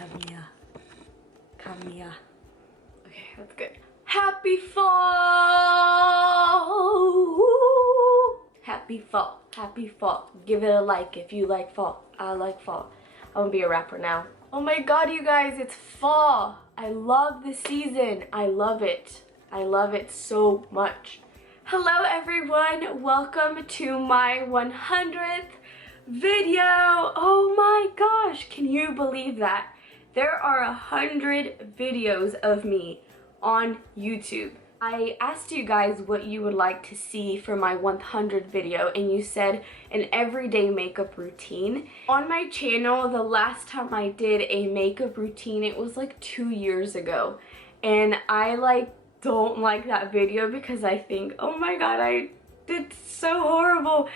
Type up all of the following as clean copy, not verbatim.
Come here. Come here. Okay, that's good. Happy fall! Happy fall. Happy fall. Give it a like if you like fall. I like fall. I'm gonna be a rapper now. Oh my god, you guys, it's fall. I love this season. I love it. I love it so much. Hello everyone. Welcome to my 100th video. Oh my gosh, can you believe that? There are 100 videos of me on YouTube. I asked you guys what you would like to see for my 100th video, and you said an everyday makeup routine. On my channel, the last time I did a makeup routine, it was like 2 years ago, and I don't like that video because I think, oh my god, I did so horrible.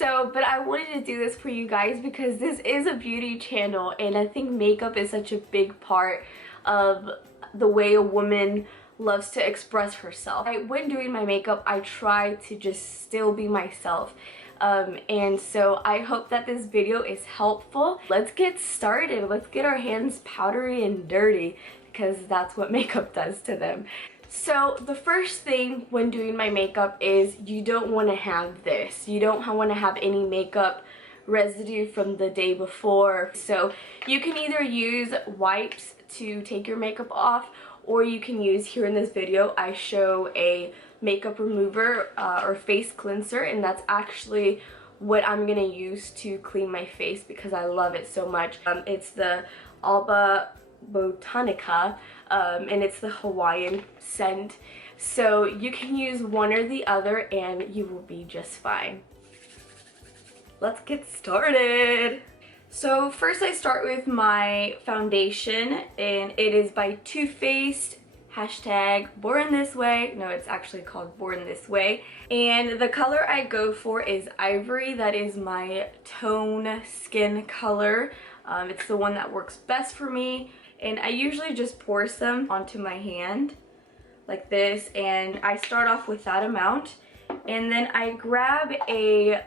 But I wanted to do this for you guys because this is a beauty channel, and I think makeup is such a big part of the way a woman loves to express herself. When doing my makeup, I try to just still be myself. And so I hope that this video is helpful. Let's get started. Let's get our hands powdery and dirty because that's what makeup does to them. So the first thing when doing my makeup is you don't want to have this. You don't want to have any makeup residue from the day before. So you can either use wipes to take your makeup off, or you can use, here in this video, I show a makeup remover or face cleanser, and that's actually what I'm gonna use to clean my face because I love it so much. It's the mvbeautyy, and it's the Hawaiian scent. So you can use one or the other and you will be just fine. Let's get started. So first I start with my foundation, and it is by Too Faced, hashtag Born This Way. No, it's actually called Born This Way. And the color I go for is Ivory. That is my tone skin color. It's the one that works best for me. And I usually just pour some onto my hand like this, and I start off with that amount. And then I grab a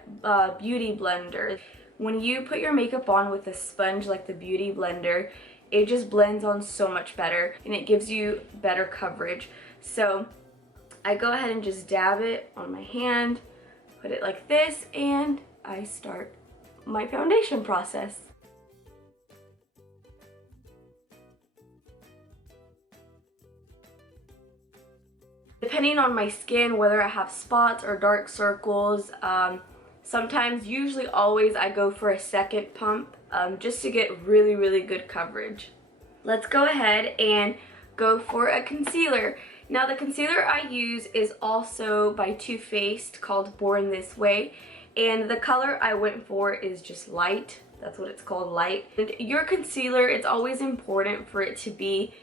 beauty blender. When you put your makeup on with a sponge like the beauty blender, it just blends on so much better and it gives you better coverage. So I go ahead and just dab it on my hand, put it like this, and I start my foundation process. Depending on my skin, whether I have spots or dark circles, sometimes, usually always, I go for a second pump just to get really, really good coverage. Let's go ahead and go for a concealer. Now the concealer I use is also by Too Faced, called Born This Way, and the color I went for is just light. That's what it's called, light. And your concealer, it's always important for it to be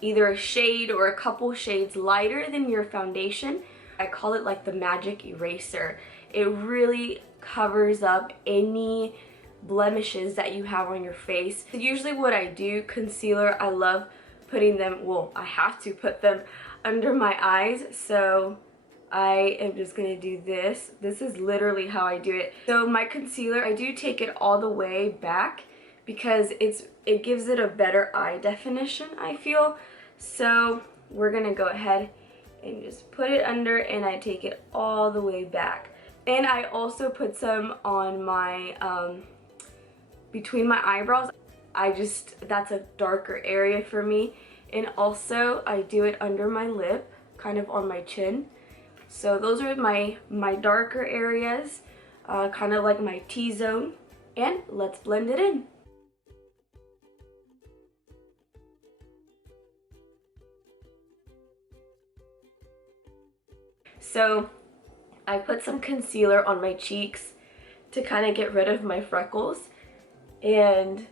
either a shade or a couple shades lighter than your foundation. I call it like the magic eraser. It really covers up any blemishes that you have on your face. So usually what I do, concealer, I love putting them, well, I have to put them under my eyes. So I am just gonna do this. This is literally how I do it. So my concealer, I do take it all the way back because it gives it a better eye definition, I feel. So we're gonna go ahead and just put it under, and I take it all the way back. And I also put some on my, between my eyebrows. That's a darker area for me. And also I do it under my lip, kind of on my chin. So those are my darker areas, kind of like my T-zone. And let's blend it in. So I put some concealer on my cheeks to kind of get rid of my freckles, and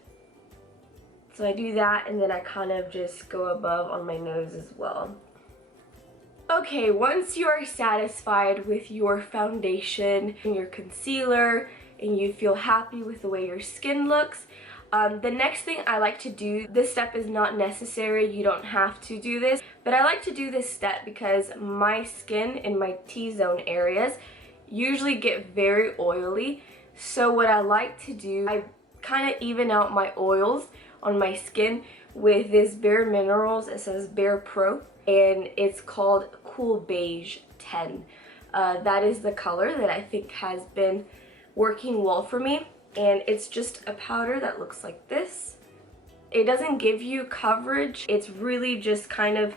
so I do that, and then I kind of just go above on my nose as well. Okay, once you are satisfied with your foundation and your concealer and you feel happy with the way your skin looks, the next thing I like to do, this step is not necessary, you don't have to do this, but I like to do this step because my skin in my T-zone areas usually get very oily. So what I like to do, I kind of even out my oils on my skin with this Bare Minerals. It says Bare Pro, and it's called Cool Beige 10. That is the color that I think has been working well for me, and it's just a powder that looks like this. It doesn't give you coverage. It's really just kind of,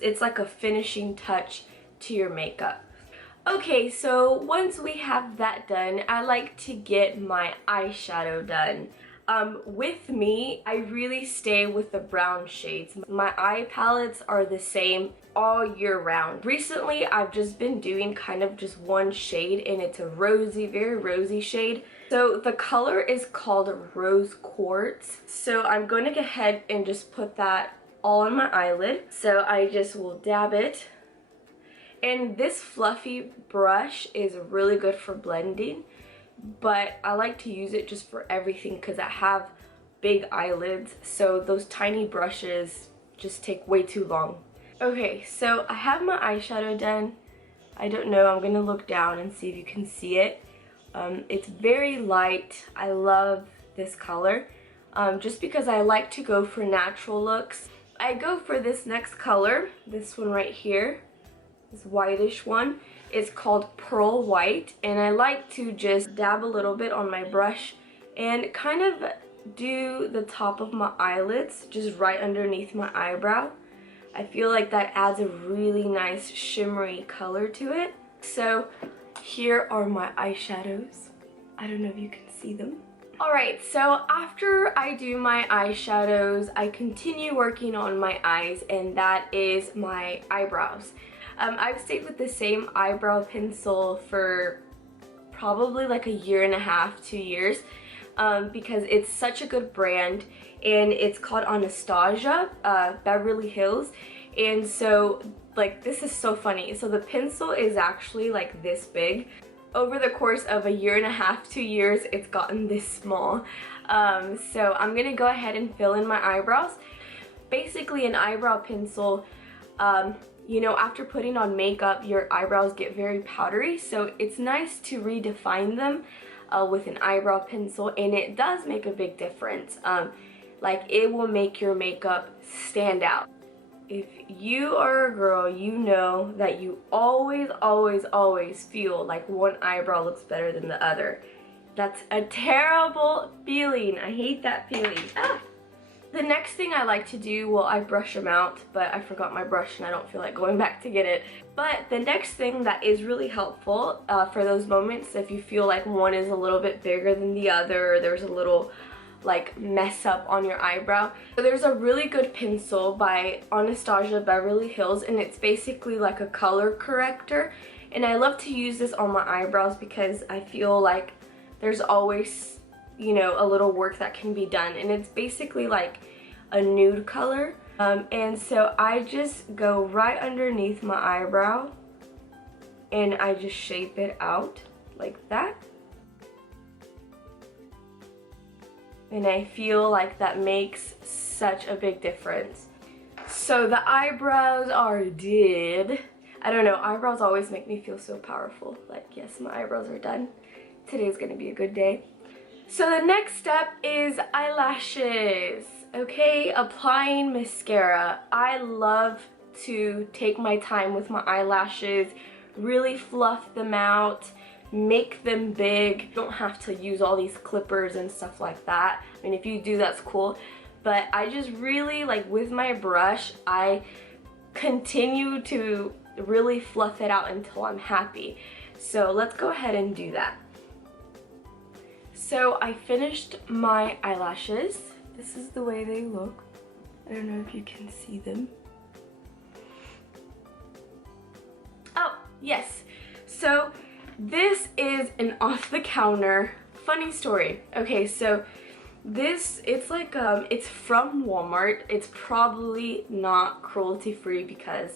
it's like a finishing touch to your makeup. Okay, so once we have that done, I like to get my eyeshadow done. With me, I really stay with the brown shades. My eye palettes are the same all year round. Recently, I've just been doing kind of just one shade, and it's a rosy, very rosy shade. So the color is called Rose Quartz. So I'm going to go ahead and just put that all on my eyelid. So I just will dab it. And this fluffy brush is really good for blending, but I like to use it just for everything because I have big eyelids, so those tiny brushes just take way too long. Okay, so I have my eyeshadow done. I don't know, I'm gonna look down and see if you can see it. It's very light. I love this color just because I like to go for natural looks. I go for this next color, this one right here. This whitish one. It's called Pearl White, and I like to just dab a little bit on my brush and kind of do the top of my eyelids, just right underneath my eyebrow. I feel like that adds a really nice shimmery color to it. So here are my eyeshadows. I don't know if you can see them. Alright, so after I do my eyeshadows, I continue working on my eyes, and that is my eyebrows. I've stayed with the same eyebrow pencil for probably like 1.5 years, 2 years, because it's such a good brand, and it's called Anastasia, Beverly Hills. And so, like, this is so funny. So the pencil is actually like this big. Over the course of 1.5 years, 2 years, it's gotten this small. So I'm gonna go ahead and fill in my eyebrows. Basically, an eyebrow pencil, you know, after putting on makeup, your eyebrows get very powdery, so it's nice to redefine them with an eyebrow pencil, and it does make a big difference. Like, it will make your makeup stand out. If you are a girl, you know that you always feel like one eyebrow looks better than the other. That's a terrible feeling. I hate that feeling. Ah! The next thing I like to do, well, I brush them out, but I forgot my brush and I don't feel like going back to get it. But the next thing that is really helpful for those moments, if you feel like one is a little bit bigger than the other, or there's a little like mess up on your eyebrow. So there's a really good pencil by Anastasia Beverly Hills, and it's basically like a color corrector. And I love to use this on my eyebrows because I feel like there's always, you know, a little work that can be done, and it's basically like a nude color. And so I just go right underneath my eyebrow and I just shape it out like that. And I feel like that makes such a big difference. So the eyebrows are did. I don't know, eyebrows always make me feel so powerful. Like, yes, my eyebrows are done. Today's gonna be a good day. So the next step is eyelashes. Okay, applying mascara. I love to take my time with my eyelashes, really fluff them out, make them big. You don't have to use all these clippers and stuff like that. I mean, if you do, that's cool. But I just really, like, with my brush, I continue to really fluff it out until I'm happy. So let's go ahead and do that. So I finished my eyelashes. This is the way they look. I don't know if you can see them. Oh, yes. So this is an off-the-counter funny story. Okay, so this, it's like, it's from Walmart. It's probably not cruelty-free because,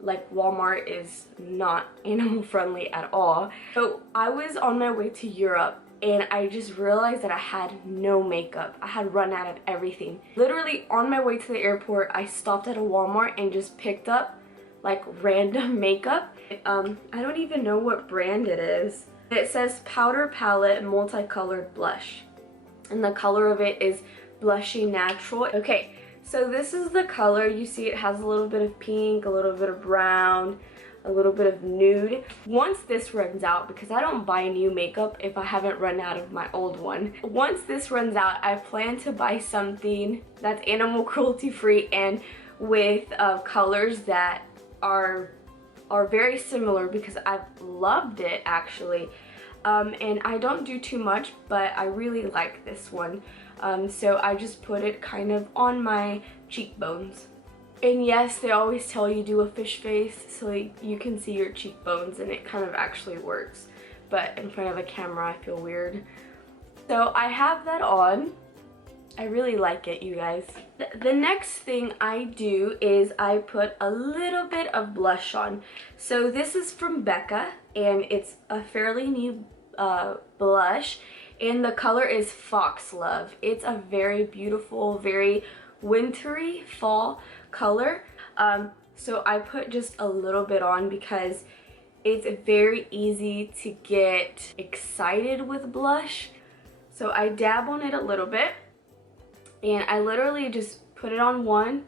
like, Walmart is not animal-friendly at all. So I was on my way to Europe, and I just realized that I had no makeup. I had run out of everything. Literally on my way to the airport, I stopped at a Walmart and just picked up like random makeup. I don't even know what brand it is. It says Powder Palette Multicolored Blush, and the color of it is Blushy Natural. Okay, so this is the color. You see it has a little bit of pink, a little bit of brown, a little bit of nude. Once this runs out, because I don't buy new makeup if I haven't run out of my old one. Once this runs out, I plan to buy something that's animal cruelty free and with colors that are very similar, because I've loved it actually. And I don't do too much, but I really like this one. So I just put it kind of on my cheekbones. And yes, they always tell you do a fish face so you can see your cheekbones, and it kind of actually works. But in front of a camera, I feel weird. So I have that on. I really like it, you guys. The next thing I do is I put a little bit of blush on. So this is from Becca, and it's a fairly new blush, and the color is Fox Love. It's a very beautiful, very wintry fall color. So I put just a little bit on because it's very easy to get excited with blush. So I dab on it a little bit, and I literally just put it on one,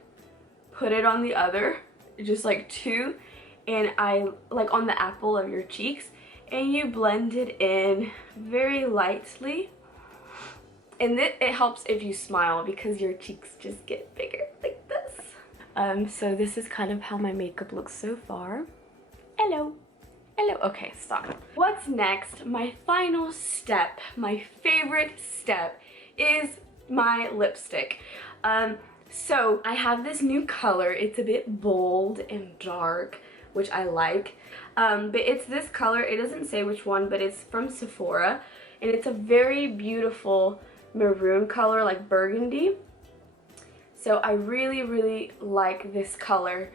put it on the other, just like two, and I like on the apple of your cheeks, and you blend it in very lightly. And it helps if you smile, because your cheeks just get bigger like this. So this is kind of how my makeup looks so far. Hello. Hello. Okay, stop. What's next? My final step, my favorite step, is my lipstick. So I have this new color. It's a bit bold and dark, which I like. But it's this color. It doesn't say which one, but it's from Sephora, and it's a very beautiful maroon color, like burgundy. So I really like this color.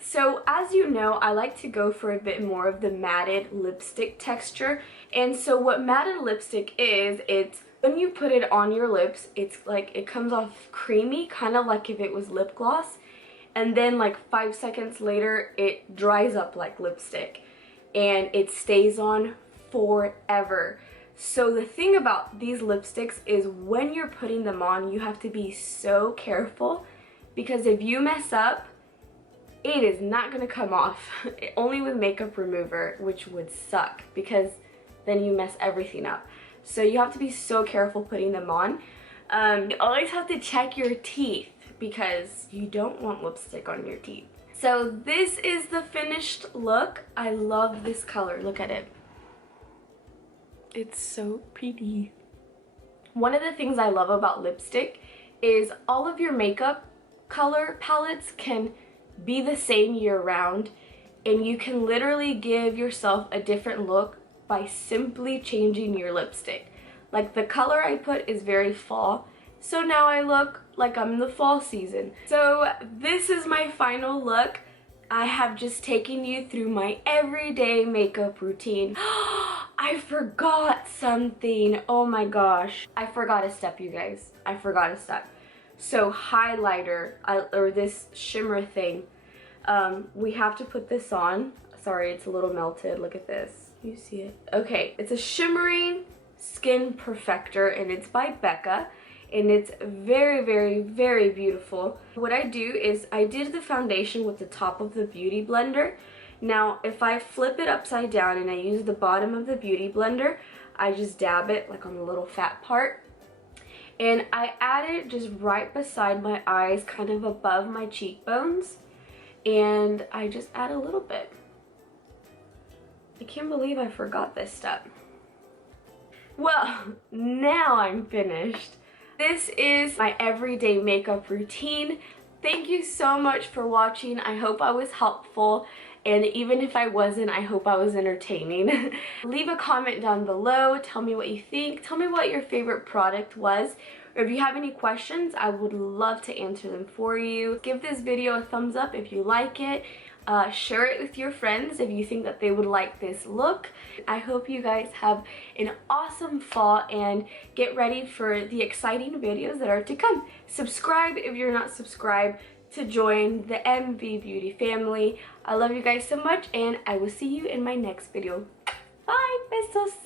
So as you know, I like to go for a bit more of the matted lipstick texture. And so what matted lipstick is, it's when you put it on your lips, it's like it comes off creamy, kind of like if it was lip gloss. And then like 5 seconds later, it dries up like lipstick, and it stays on forever. So the thing about these lipsticks is when you're putting them on, you have to be so careful, because if you mess up, it is not going to come off. Only with makeup remover, which would suck, because then you mess everything up. So you have to be so careful putting them on. You always have to check your teeth, because you don't want lipstick on your teeth. So this is the finished look. I love this color. Look at it. It's so pretty. One of the things I love about lipstick is all of your makeup color palettes can be the same year round, and you can literally give yourself a different look by simply changing your lipstick. Like the color I put is very fall, so now I look like I'm in the fall season. So this is my final look. I have just taken you through my everyday makeup routine. I forgot something. Oh my gosh. I forgot a step, you guys. I forgot a step. So highlighter, or this shimmer thing, we have to put this on. Sorry, it's a little melted. Look at this. You see it? Okay, it's a shimmering skin perfector, and it's by Becca, and it's very beautiful. What I do is I did the foundation with the top of the Beauty Blender. Now if I flip it upside down and I use the bottom of the Beauty Blender, I just dab it like on the little fat part, and I add it just right beside my eyes, kind of above my cheekbones, and I just add a little bit. I can't believe I forgot this step. Well, now I'm finished. This is my everyday makeup routine. Thank you so much for watching. I hope I was helpful, and even if I wasn't, I hope I was entertaining. Leave a comment down below. Tell me what you think. Tell me what your favorite product was. Or if you have any questions, I would love to answer them for you. Give this video a thumbs up if you like it. Share it with your friends if you think that they would like this look. I hope you guys have an awesome fall, and get ready for the exciting videos that are to come. Subscribe if you're not subscribed to join the MV Beauty family. I love you guys so much, and I will see you in my next video. Bye, besos!